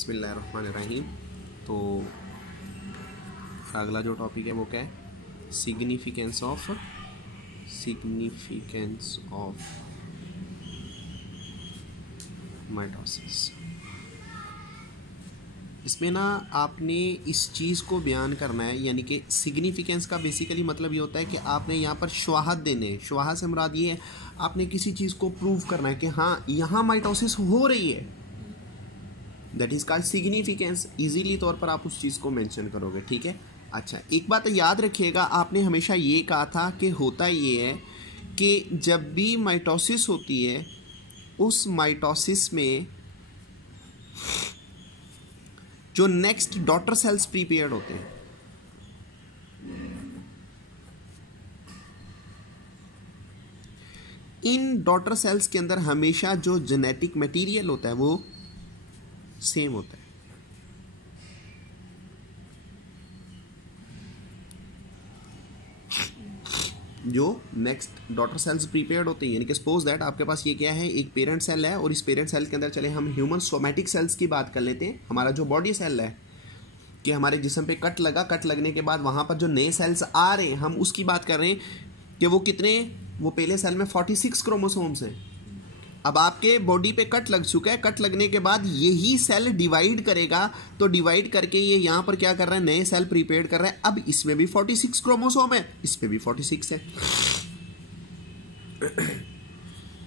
बिस्मिल्लाहिर्रहमानिर्रहीम। तो अगला जो टॉपिक है वो क्या है? Significance of mitosis. इसमें ना आपने इस चीज़ को बयान करना है, यानी कि सिग्निफिकेंस का बेसिकली मतलब ये होता है कि आपने यहाँ पर शवाहद देने हैं। शवाहद से मुराद ये है आपने किसी चीज़ को प्रूव करना है कि हाँ यहाँ माइटोसिस हो रही है। That is called significance. Easily तौर पर आप उस चीज़ को मेंशन करोगे, ठीक है। अच्छा, एक बात याद रखिएगा, आपने हमेशा ये कहा था कि होता ये है कि जब भी माइटोसिस होती है उस माइटोसिस में जो नेक्स्ट डॉटर सेल्स प्रीपेयर्ड होते हैं, इन डॉटर सेल्स के अंदर हमेशा जो जेनेटिक मटेरियल होता है वो सेम होता है। जो नेक्स्ट डॉटर सेल्स प्रीपेयर्ड होते हैं, यानी कि सपोज दैट आपके पास ये क्या है, एक पेरेंट सेल है और इस पेरेंट सेल के अंदर चले हम ह्यूमन सोमैटिक सेल्स की बात कर लेते हैं। हमारा जो बॉडी सेल है कि हमारे जिस्म पे कट लगा, कट लगने के बाद वहाँ पर जो नए सेल्स आ रहे हैं हम उसकी बात कर रहे हैं कि वो कितने, वो पहले सेल में 46 क्रोमोसोम्स हैं। अब आपके बॉडी पे कट लग चुका है, कट लगने के बाद यही सेल डिवाइड करेगा, तो डिवाइड करके ये यहाँ पर क्या कर रहा है, नए सेल प्रीपेयर कर रहा है। अब इसमें भी 46 क्रोमोसोम है, इस पे भी 46 है।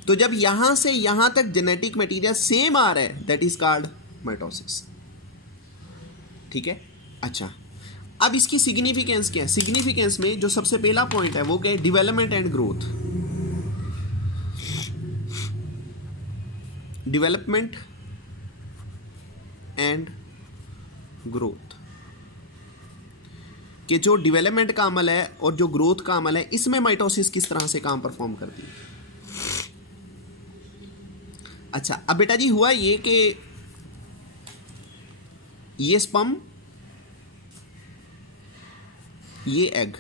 तो जब यहां से यहां तक जेनेटिक मटेरियल सेम आ रहा है, दैट इज कॉल्ड माइटोसिस, ठीक है। अच्छा, अब इसकी सिग्निफिकेंस क्या है? सिग्निफिकेंस में जो सबसे पहला पॉइंट है वो क्या है? Development and growth. Development and growth कि जो डेवलपमेंट का अमल है और जो ग्रोथ का अमल है, इसमें माइटोसिस किस तरह से काम परफॉर्म करती है। अच्छा, अब बेटा जी हुआ ये कि ये स्पर्म, ये एग,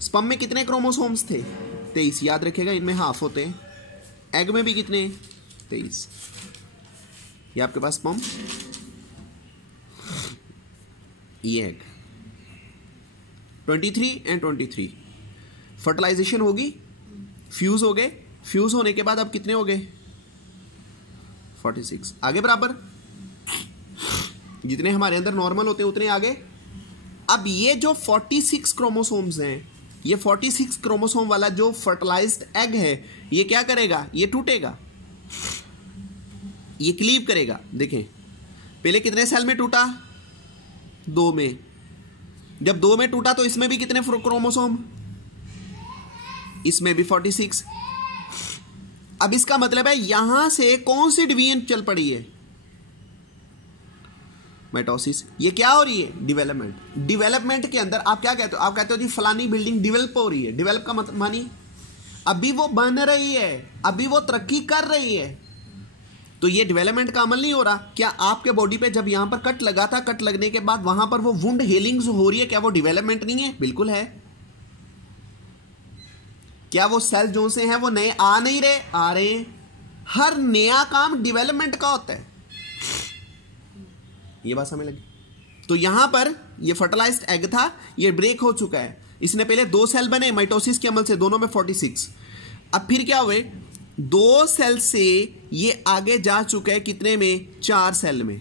स्पर्म में कितने क्रोमोसोम्स थे? 23। याद रखिएगा, इनमें हाफ होते हैं। एग में भी कितने? 23। ये आपके पास स्पर्म, ये एग, 23 एंड 23। फर्टिलाइजेशन होगी, फ्यूज हो गए, फ्यूज होने के बाद अब कितने हो गए? 46। आगे बराबर, जितने हमारे अंदर नॉर्मल होते हैं उतने आगे। अब ये जो 46 क्रोमोसोम्स हैं, ये 46 क्रोमोसोम वाला जो फर्टिलाइज्ड एग है, ये क्या करेगा? ये टूटेगा, ये क्लीव करेगा। देखें, पहले कितने सेल में टूटा? 2 में। जब 2 में टूटा तो इसमें भी कितने क्रोमोसोम? इसमें भी 46। अब इसका मतलब है यहां से कौन सी डिवीजन चल पड़ी है? माइटोसिस। ये क्या हो रही है? डेवलपमेंट। डेवलपमेंट के अंदर आप क्या कहते हो? आप कहते हो जी फलानी बिल्डिंग डेवलप हो रही है। डेवलप का मतलब मानी अभी वो बन रही है, अभी वो तरक्की कर रही है, तो ये डेवलपमेंट का अमल नहीं हो रहा। क्या आपके बॉडी पे जब यहां पर कट लगा था, कट लगने के बाद वहां पर वो वुंड हीलिंग्स हो रही है, क्या वो डेवलपमेंट नहीं है? बिल्कुल है। क्या वो सेल जो से हैं वो नए आ नहीं रहे? आ रहे हैं। हर नया काम डेवलपमेंट का होता है। ये बात समझ लगी? तो यहां पर ये फर्टिलाइज्ड एग था, ये ब्रेक हो चुका है। इसने पहले 2 सेल बने माइटोसिस के अमल से, दोनों में 46। अब फिर क्या हुए? 2 सेल से ये आगे जा चुका है कितने में? 4 सेल में।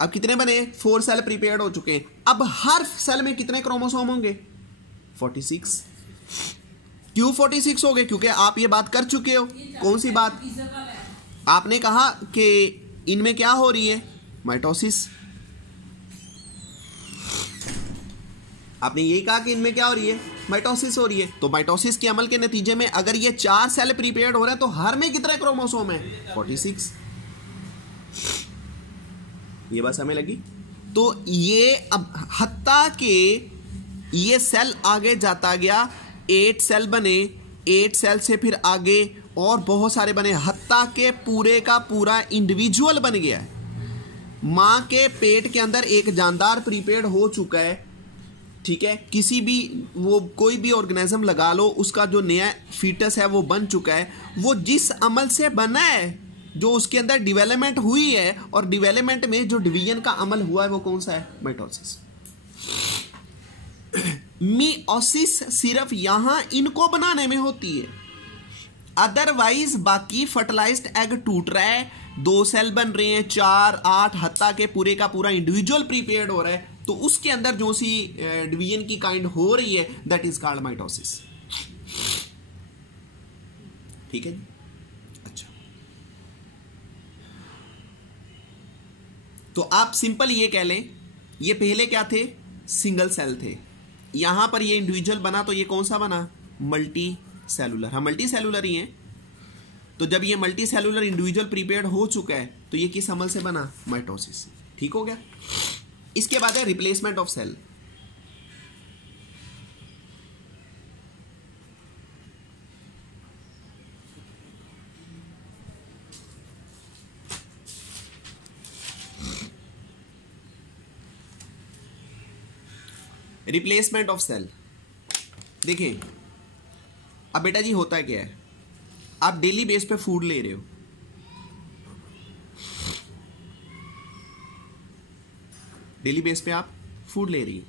अब कितने बने? 4 सेल प्रीपेयर्ड हो चुके हैं। अब हर सेल में कितने क्रोमोसोम होंगे? 46। क्यों 46 हो गए? क्योंकि आप ये बात कर चुके हो। कौन सी बात? आपने कहा कि इनमें क्या हो रही है? माइटोसिस। आपने यही कहा कि इनमें क्या हो रही है? माइटोसिस हो रही है। तो माइटोसिस के अमल के नतीजे में अगर ये 4 सेल प्रीपेयर्ड हो रहे हैं तो हर में कितने क्रोमोसोम है? 46। ये बात समझ लगी? तो ये अब हत्ता के ये सेल आगे जाता गया, 8 सेल बने, 8 सेल से फिर आगे और बहुत सारे बने, हत्ता के पूरे का पूरा इंडिविजुअल बन गया है। मां के पेट के अंदर एक जानदार प्रीपेड हो चुका है, ठीक है, किसी भी वो कोई भी ऑर्गेनिज्म लगा लो, उसका जो नया फीटस है वो बन चुका है, वो जिस अमल से बना है, जो उसके अंदर डेवलपमेंट हुई है, और डेवलपमेंट में जो डिवीजन का अमल हुआ है वो कौन सा है? माइटोसिस। मियोसिस सिर्फ यहां इनको बनाने में होती है, अदरवाइज बाकी फर्टिलाइज्ड एग टूट रहा है, 2 सेल बन रहे हैं, 4, 8, हत्ता के पूरे का पूरा इंडिविजुअल प्रीपेयर्ड हो रहा है, तो उसके अंदर जो सी डिवीजन की काइंड हो रही है, दैट इज कॉल्ड माइटोसिस। ठीक है जी। अच्छा, तो आप सिंपल ये कह लें, ये पहले क्या थे? सिंगल सेल थे, यहां पर ये इंडिविजुअल बना, तो ये कौन सा बना? Multi cellular. हम मल्टी सेलुलर ही हैं, तो जब ये मल्टी सेलुलर इंडिविजुअल प्रीपेयर्ड हो चुका है, तो ये किस अमल से बना? माइटोसिस। ठीक हो गया। इसके बाद है replacement of cell. Replacement of cell, देखिए अब बेटा जी होता क्या है, आप डेली बेस पे फूड ले रहे हो, डेली बेस पे आप फूड ले रही हो,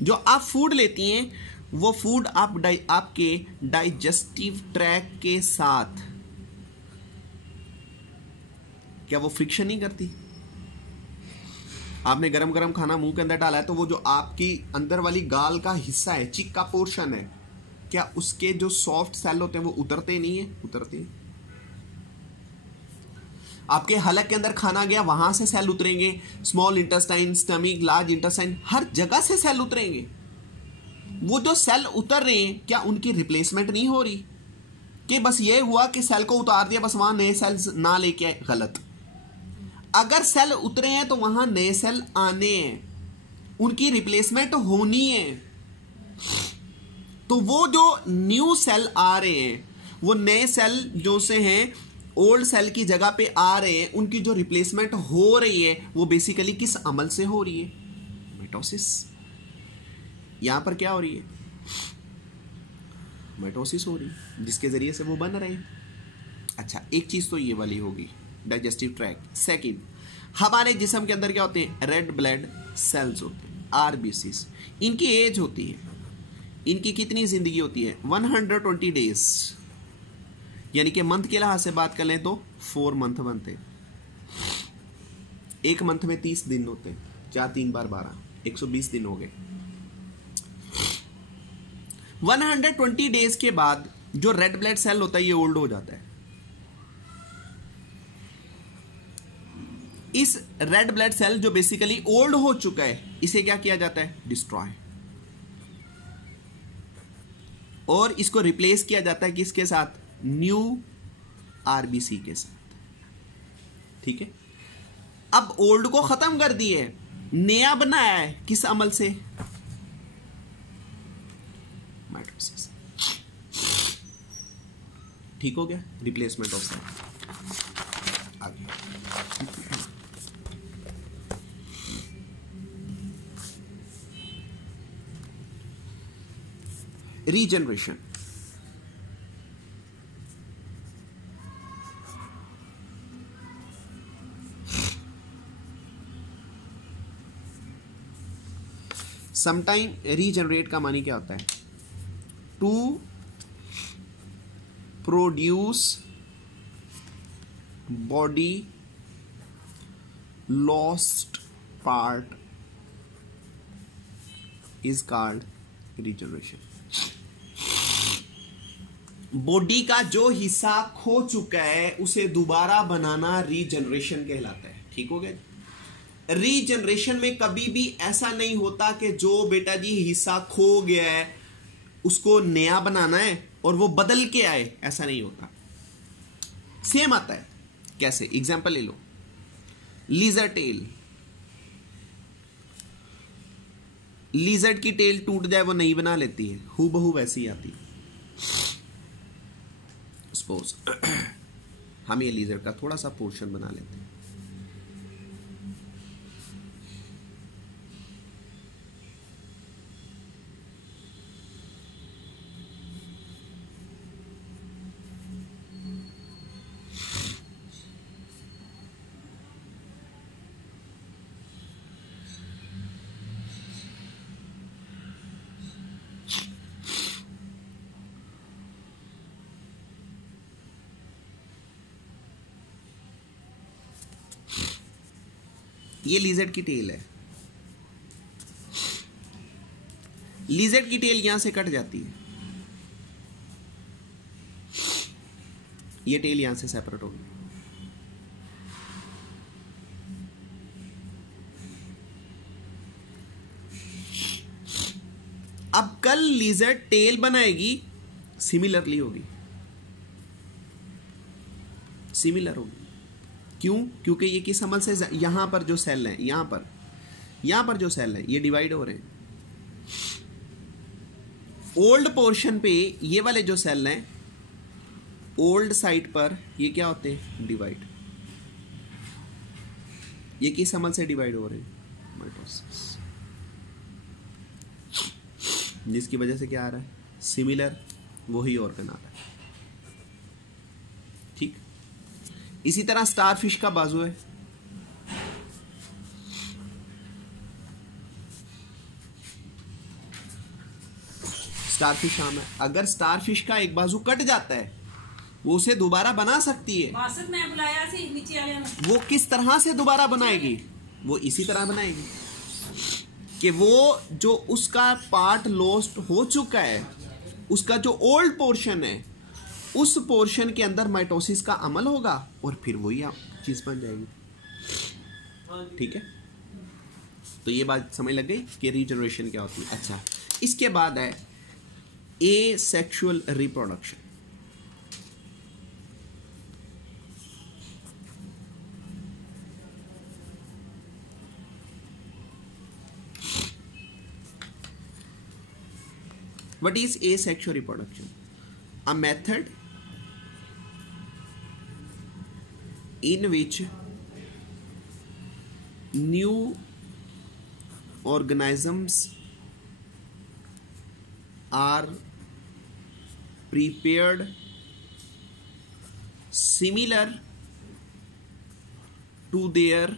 जो आप फूड लेती हैं वो फूड आपके डाइजेस्टिव ट्रैक के साथ क्या वो फ्रिक्शन नहीं करती? आपने गरम गरम खाना मुंह के अंदर डाला है, तो वो जो आपकी अंदर वाली गाल का हिस्सा है, चिक का पोर्शन है, क्या उसके जो सॉफ्ट सेल होते हैं वो उतरते नहीं है? उतरते हैं। आपके हलक के अंदर खाना गया, वहां से सेल उतरेंगे, small intestine, stomach, large intestine, हर जगह से सेल उतरेंगे। वो जो सेल उतर रहे हैं, क्या उनकी रिप्लेसमेंट नहीं हो रही? कि बस ये हुआ कि सेल को उतार दिया, बस वहां नए सेल्स ना लेके आए? गलत। अगर सेल उतरे हैं तो वहां नए सेल आने हैं, उनकी रिप्लेसमेंट होनी है। तो वो जो न्यू सेल आ रहे हैं, वो नए सेल जो से हैं ओल्ड सेल की जगह पे आ रहे हैं, उनकी जो रिप्लेसमेंट हो रही है वो बेसिकली किस अमल से हो रही है? माइटोसिस। यहां पर क्या हो रही है? माइटोसिस हो रही है, जिसके जरिए से वो बन रहे हैं। अच्छा, एक चीज तो ये वाली होगी, डाइजेस्टिव ट्रैक्ट। सेकंड, हमारे जिस्म के अंदर क्या होते हैं? रेड ब्लड सेल्स होते हैं, आरबीसीज। इनकी एज होती है, इनकी कितनी जिंदगी होती है? 120 डेज, यानी कि मंथ के लिहाज से बात कर लें तो 4 मंथ बनते हैं। एक मंथ में 30 दिन होते हैं, 4 3 बार 12, 120 दिन हो गए। 120 डेज के बाद जो रेड ब्लड सेल होता है ये ओल्ड हो जाता है। इस रेड ब्लड सेल जो बेसिकली ओल्ड हो चुका है, इसे क्या किया जाता है? डिस्ट्रॉय। और इसको रिप्लेस किया जाता है किसके साथ? न्यू आरबीसी के साथ। ठीक है, अब ओल्ड को खत्म कर दिए, नया बनाया है, किस अमल से? माइटोसिस। ठीक हो गया, रिप्लेसमेंट ऑफ सेल। आगे रीजनरेशन। समटाइम रीजनरेट का मानी क्या होता है? To produce body lost part is called regeneration. Body का जो हिस्सा खो चुका है उसे दोबारा बनाना रीजनरेशन कहलाता है। ठीक हो गया? रीजनरेशन में कभी भी ऐसा नहीं होता कि जो बेटा जी हिस्सा खो गया है उसको नया बनाना है और वो बदल के आए, ऐसा नहीं होता। सेम आता है। कैसे? एग्जांपल ले लो, लीजर टेल। लीजर्ड की टेल टूट जाए वो नहीं बना लेती है, हूबहू वैसी ही आती है। सपोज हम ये लीजर्ड का थोड़ा सा पोर्शन बना लेते हैं। ये लिजर्ड की टेल है। लिजर्ड की टेल यहां से कट जाती है, ये टेल यहां से सेपरेट होगी। अब कल लिजर्ड टेल बनाएगी, सिमिलरली होगी, सिमिलर होगी। क्यों? क्योंकि ये किस अमल से, यहां पर जो सेल है, यहां पर जो सेल है ये डिवाइड हो रहे हैं। ओल्ड पोर्शन पे ये वाले जो सेल हैं, ओल्ड साइड पर ये क्या होते हैं, डिवाइड। ये किस अमल से डिवाइड हो रहे हैं, माइटोसिस, जिसकी वजह से क्या आ रहा है, सिमिलर वही ऑर्गन आ रहा है। ठीक, इसी तरह स्टारफिश का बाजू है, स्टारफिश आम है। अगर स्टारफिश का एक बाजू कट जाता है, वो उसे दोबारा बना सकती है। मैं बुलाया सी नीचे वाले में। वो किस तरह से दोबारा बनाएगी, वो इसी तरह बनाएगी कि वो जो उसका पार्ट लॉस्ट हो चुका है, उसका जो ओल्ड पोर्शन है, उस पोर्शन के अंदर माइटोसिस का अमल होगा और फिर वही चीज बन जाएगी। ठीक है, तो ये बात समझ लग गई कि रीजनरेशन क्या होती है। अच्छा, इसके बाद है asexual reproduction. What is asexual reproduction? A method in which new organisms are prepared similar to their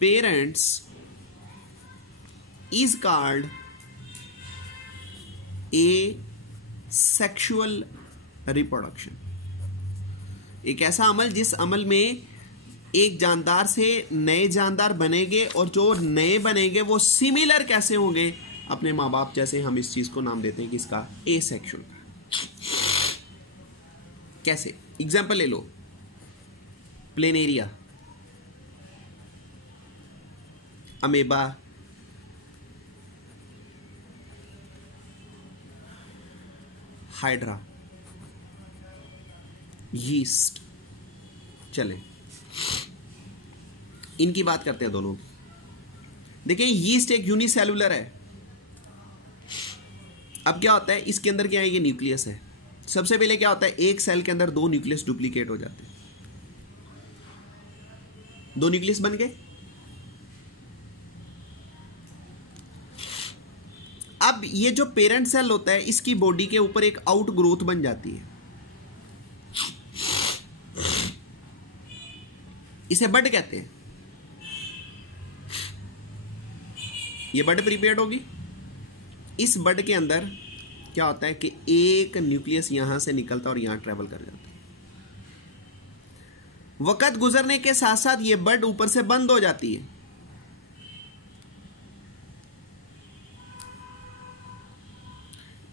parents is called asexual reproduction। एक ऐसा अमल जिस अमल में एक जानदार से नए जानदार बनेंगे और जो नए बनेंगे वो सिमिलर कैसे होंगे अपने माँ बाप जैसे। हम इस चीज को नाम देते हैं किसका, एसेक्सुअल का। कैसे, एग्जाम्पल ले लो, प्लेनेरिया, अमेबा, हाइड्रा, यीस्ट। चले इनकी बात करते हैं दोनों। देखें, यीस्ट एक यूनिसेलुलर है। अब क्या होता है, इसके अंदर क्या है, ये न्यूक्लियस है। सबसे पहले क्या होता है, एक सेल के अंदर दो न्यूक्लियस डुप्लीकेट हो जाते हैं, दो न्यूक्लियस बन गए। अब ये जो पेरेंट सेल होता है, इसकी बॉडी के ऊपर एक आउट ग्रोथ बन जाती है, इसे बड कहते हैं। ये बड प्रिपेयर्ड होगी। इस बड के अंदर क्या होता है कि एक न्यूक्लियस यहां से निकलता और यहां ट्रेवल कर जाता है। वक्त गुजरने के साथ साथ ये बड ऊपर से बंद हो जाती है।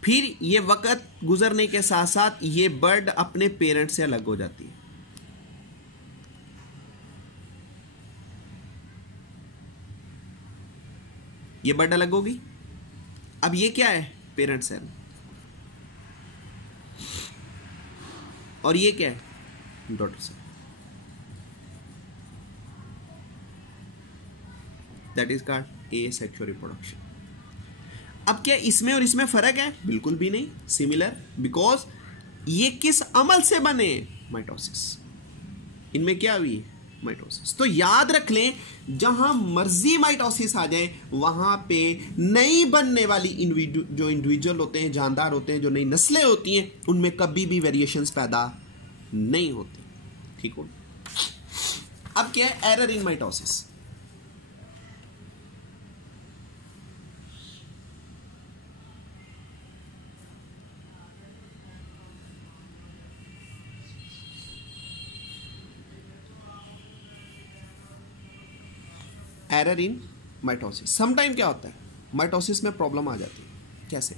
फिर ये वक्त गुजरने के साथ साथ ये बर्ड अपने पेरेंट से अलग हो जाती है। ये बर्ड अलग होगी। अब ये क्या है, पेरेंट सेल, और ये क्या है, daughter cell. That is called asexual reproduction. अब क्या इसमें और इसमें फर्क है? बिल्कुल भी नहीं, सिमिलर। बिकॉज ये किस अमल से बने, माइटोसिस। इनमें क्या हुई, माइटोसिस। तो याद रख लें, जहां मर्जी माइटोसिस आ जाए, वहां पे नई बनने वाली जो इंडिविजुअल होते हैं, जानदार होते हैं, जो नई नस्लें होती हैं, उनमें कभी भी वेरिएशंस पैदा नहीं होती। ठीक हो। अब क्या है, error in mitosis. Error in mitosis. Sometime क्या होता है, माइटोसिस में प्रॉब्लम आ जाती है। कैसे?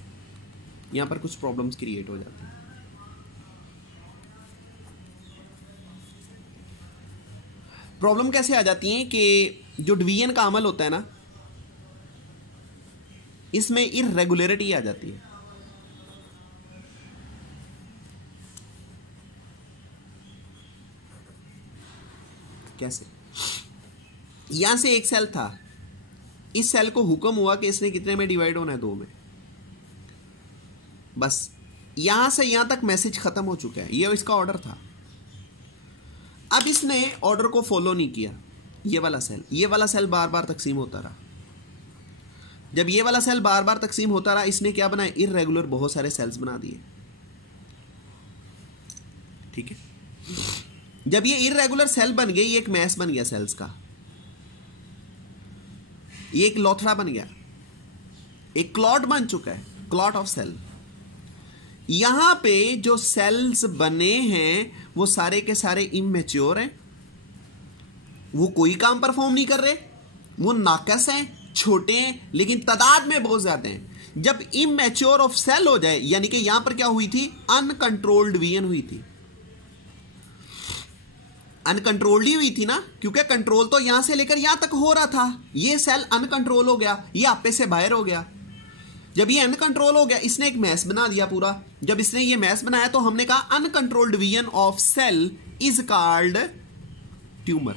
यहाँ पर कुछ प्रॉब्लम्स क्रिएट हो जाती हैं। प्रॉब्लम कैसे आ जाती हैं कि जो डिवीजन का अमल होता है ना, इसमें इर्रेगुलरिटी आ जाती है। कैसे? यहां से एक सेल था, इस सेल को हुक्म हुआ कि इसने कितने में डिवाइड होना है, 2 में। बस यहां से यहां तक मैसेज खत्म हो चुका है, ये इसका ऑर्डर था। अब इसने ऑर्डर को फॉलो नहीं किया। ये वाला सेल बार बार तकसीम होता रहा। जब ये वाला सेल बार बार तकसीम होता रहा, इसने क्या बनाया, इर्रेगुलर बहुत सारे सेल्स बना दिए। ठीक है, जब ये इर्रेगुलर सेल बन गए, ये एक मैस बन गया सेल्स का, ये एक लोथड़ा बन गया, एक क्लॉट बन चुका है, क्लॉट ऑफ सेल। यहां पे जो सेल्स बने हैं वो सारे के सारे इमैच्योर हैं, वो कोई काम परफॉर्म नहीं कर रहे, वो नाकस हैं, छोटे हैं, लेकिन तादाद में बहुत ज्यादा हैं। जब इमैच्योर ऑफ सेल हो जाए, यानी कि यहां पर क्या हुई थी, अनकंट्रोल्ड डिवीजन हुई थी। अनकंट्रोल्ड ही हुई थी ना, क्योंकि कंट्रोल तो यहां से लेकर यहां तक हो रहा था। ये सेल अनकंट्रोल हो गया, ये आपे से बाहर हो गया। जब ये अनकंट्रोल हो गया, इसने एक मैस बना दिया पूरा। जब इसने ये मैस बनाया तो हमने कहा uncontrolled division of cell is called tumour.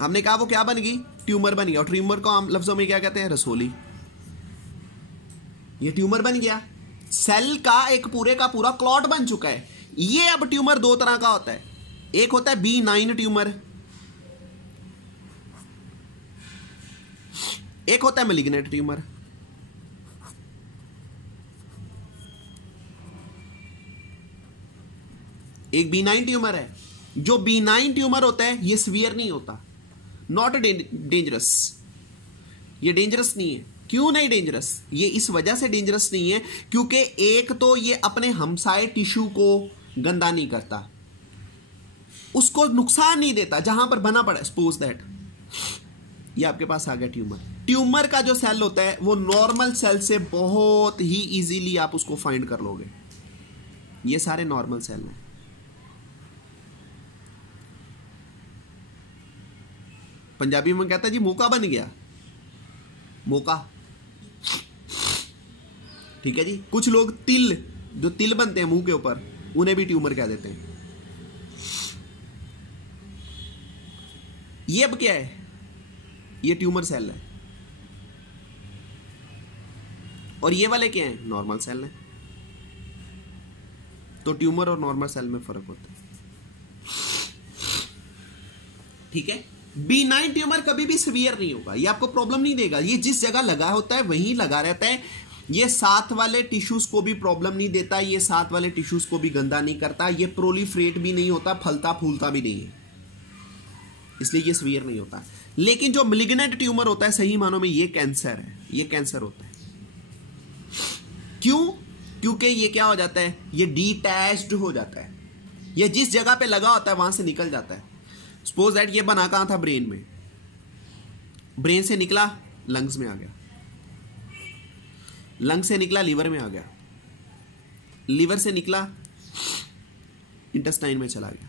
हमने कहा वो क्या बन गई, ट्यूमर बन गया। और ट्यूमर को आम लफ्जों में क्या कहते हैं, रसोली। ये ट्यूमर बन गया, सेल का एक पूरे का पूरा क्लॉट बन चुका है। ये अब ट्यूमर 2 तरह का होता है, एक होता है B9 ट्यूमर, एक होता है मैलिग्नेंट ट्यूमर। एक B9 ट्यूमर है। जो B9 ट्यूमर होता है ये सीवियर नहीं होता, नॉट डेंजरस। ये डेंजरस नहीं है। क्यों नहीं डेंजरस? ये इस वजह से डेंजरस नहीं है क्योंकि एक तो ये अपने हमसाए टिश्यू को गंदा नहीं करता, उसको नुकसान नहीं देता जहां पर बना पड़ा। सपोज दैट ये आपके पास आ गया ट्यूमर। ट्यूमर का जो सेल होता है वो नॉर्मल सेल से बहुत ही इजीली आप उसको फाइंड कर लोगे। ये सारे नॉर्मल सेल हैं। पंजाबी में कहता है जी मौका बन गया, मौका। ठीक है जी। कुछ लोग तिल, जो तिल बनते हैं मुंह के ऊपर, उन्हें भी ट्यूमर कह देते हैं। ये अब क्या है, ये ट्यूमर सेल है। और ये वाले क्या हैं, नॉर्मल सेल हैं। तो ट्यूमर और नॉर्मल सेल में फर्क होता है। ठीक है। B9 ट्यूमर कभी भी सीवियर नहीं होगा, ये आपको प्रॉब्लम नहीं देगा। ये जिस जगह लगा होता है वहीं लगा रहता है। ये साथ वाले टिश्यूज को भी प्रॉब्लम नहीं देता, ये साथ वाले टिश्यूज को भी गंदा नहीं करता, ये प्रोलिफरेट भी नहीं होता, फलता फूलता भी नहीं है, इसलिए ये सीवियर नहीं होता। लेकिन जो मैलिग्नेंट ट्यूमर होता है, सही मानों में ये कैंसर है, ये कैंसर होता है। क्यों? क्योंकि ये क्या हो जाता है, ये डिटैच्ड हो जाता है। ये जिस जगह पे लगा होता है वहां से निकल जाता है। सपोज दैट ये बना कहां था, ब्रेन में। ब्रेन से निकला लंग्स में आ गया, लंग से निकला लीवर में आ गया, लीवर से निकला इंटेस्टाइन में चला गया।